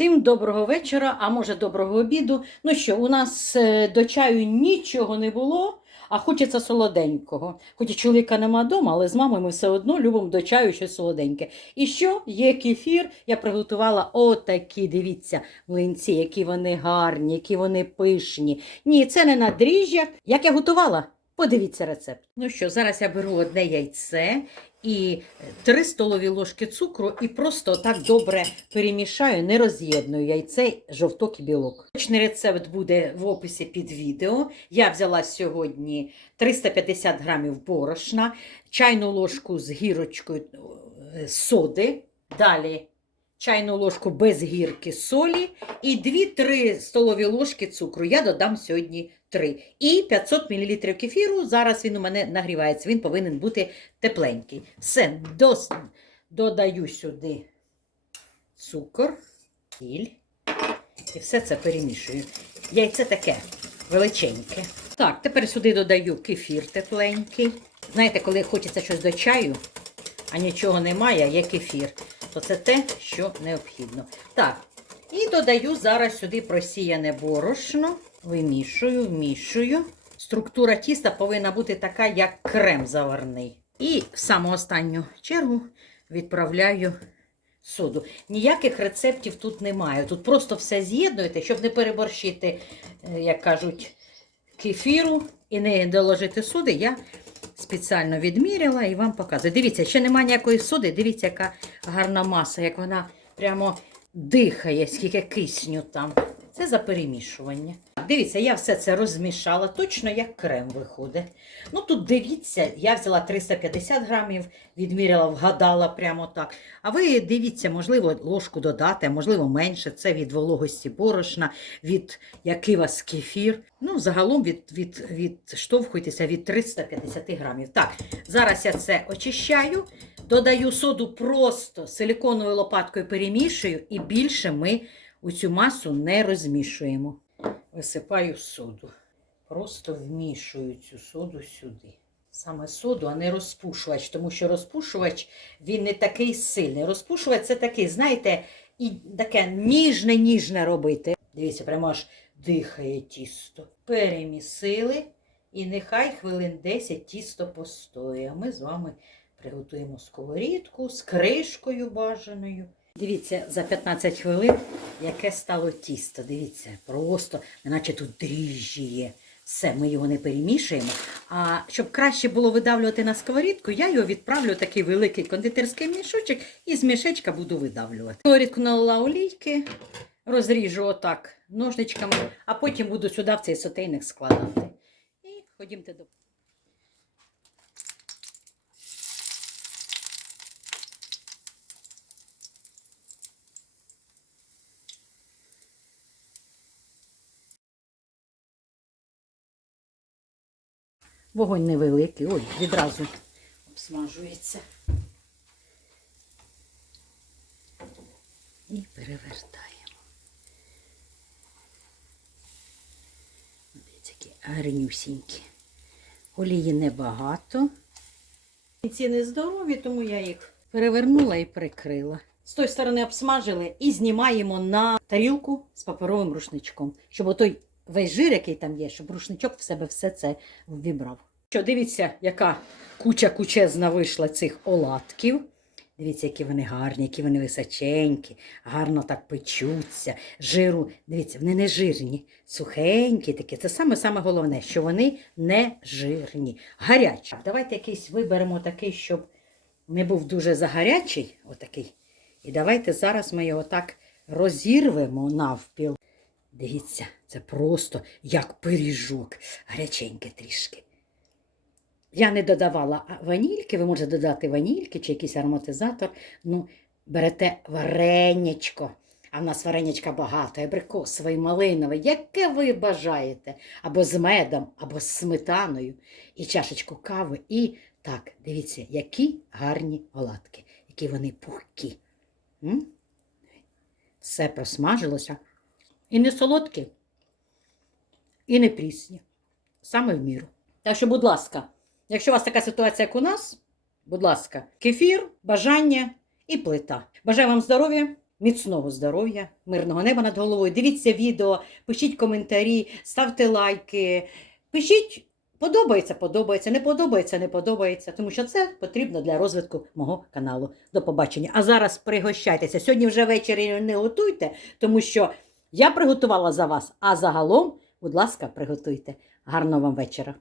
Всім доброго вечора, а може доброго обіду. Ну що, у нас е, до чаю нічого не було, а хочеться солоденького. Хоч і чоловіка нема вдома, але з мамою ми все одно любимо до чаю щось солоденьке. І що? Є кефір. Я приготувала отакі, дивіться, млинці, які вони гарні, які вони пишні. Ні, це не на дріжджах. Як я готувала? Подивіться рецепт. Ну що, зараз я беру одне яйце і 3 столові ложки цукру і просто так добре перемішаю, не роз'єдную яйце, жовток і білок. Точний рецепт буде в описі під відео. Я взяла сьогодні 350 грамів борошна, чайну ложку з гірочкою е, соди. Далі чайну ложку без гірки солі і 2-3 столові ложки цукру. Я додам сьогодні 3. І 500 мл кефіру. Зараз він у мене нагрівається, він повинен бути тепленький. Все, дос... додаю сюди цукор, сіль. І все це перемішую. Яйце таке величеньке. Так, тепер сюди додаю кефір тепленький. Знаєте, коли хочеться щось до чаю, а нічого немає, є кефір, то це те, що необхідно. Так, і додаю зараз сюди просіяне борошно. Вимішую, вмішую. Структура тіста повинна бути така, як крем заварний. І в саму останню чергу відправляю соду. Ніяких рецептів тут немає. Тут просто все з'єднуєте, щоб не переборщити, е, як кажуть, кефіру і не доложити соди. Я спеціально відміряла і вам показую. Дивіться, ще немає ніякої соди. Дивіться, яка гарна маса, як вона прямо дихає, скільки кисню там. Це за перемішування. Дивіться, я все це розмішала, точно як крем виходить. Ну тут дивіться, я взяла 350 грамів, відміряла, вгадала прямо так. А ви дивіться, можливо, ложку додати, можливо менше. Це від вологості борошна, від який вас кефір. Ну, загалом від, від, відштовхуйтеся від 350 грамів. Так, зараз я це очищаю, додаю соду просто силіконовою лопаткою перемішую, і більше ми у цю масу не розмішуємо. Висипаю соду. Просто вмішую цю соду сюди. Саме соду, а не розпушувач, тому що розпушувач він не такий сильний. Розпушувач це такий, знаєте, і таке ніжне-ніжне робити. Дивіться, прямо аж дихає тісто. Перемісили, і нехай хвилин 10 тісто постоє. А ми з вами приготуємо сковорідку з кришкою бажаною. Дивіться, за 15 хвилин яке стало тісто. Дивіться, просто, наче тут дріжджі є. Все, ми його не перемішуємо. А щоб краще було видавлювати на сковорідку, я його відправлю в такий великий кондитерський мішочок і з мішечка буду видавлювати. Сковорідку налила олійки, розріжу отак ножничками, а потім буду сюди в цей сотейник складати. І ходімте до. Вогонь невеликий, ой, відразу обсмажується. І перевертаємо. Дивіться, які гарнюсінькі. Олії небагато. Ці не здорові, тому я їх перевернула і прикрила. З тої сторони обсмажили і знімаємо на тарілку з паперовим рушничком, щоб отой весь жир, який там є, щоб рушничок в себе все це ввібрав. Що, дивіться, яка куча кучезна вийшла цих оладків. Дивіться, які вони гарні, які вони височенькі, гарно так печуться. Жиру, дивіться, вони не жирні, сухенькі такі. Це саме-саме головне, що вони не жирні. Гарячі. Давайте якийсь виберемо такий, щоб не був дуже загарячий. Отакий. І давайте зараз ми його так розірвемо навпіл. Дивіться, це просто як пиріжок, гаряченьке трішки. Я не додавала ванільки, ви можете додати ванільки чи якийсь ароматизатор. Ну, берете варенячко, а в нас варенячка багато, абрикосове, малинове, яке ви бажаєте, або з медом, або з сметаною, і чашечку кави. І так, дивіться, які гарні оладки, які вони пухкі. М? Все просмажилося. І не солодкі, і не прісні. Саме в міру. Так що, будь ласка, якщо у вас така ситуація, як у нас, будь ласка, кефір, бажання і плита. Бажаю вам здоров'я, Міцного здоров'я, мирного неба над головою. Дивіться відео, пишіть коментарі, ставте лайки, пишіть. Подобається, подобається, не подобається, не подобається, тому що це потрібно для розвитку мого каналу. До побачення. А зараз пригощайтеся. Сьогодні вже ввечері не готуйте, тому що я приготувала за вас, а загалом, будь ласка, приготуйте. Гарного вам вечора.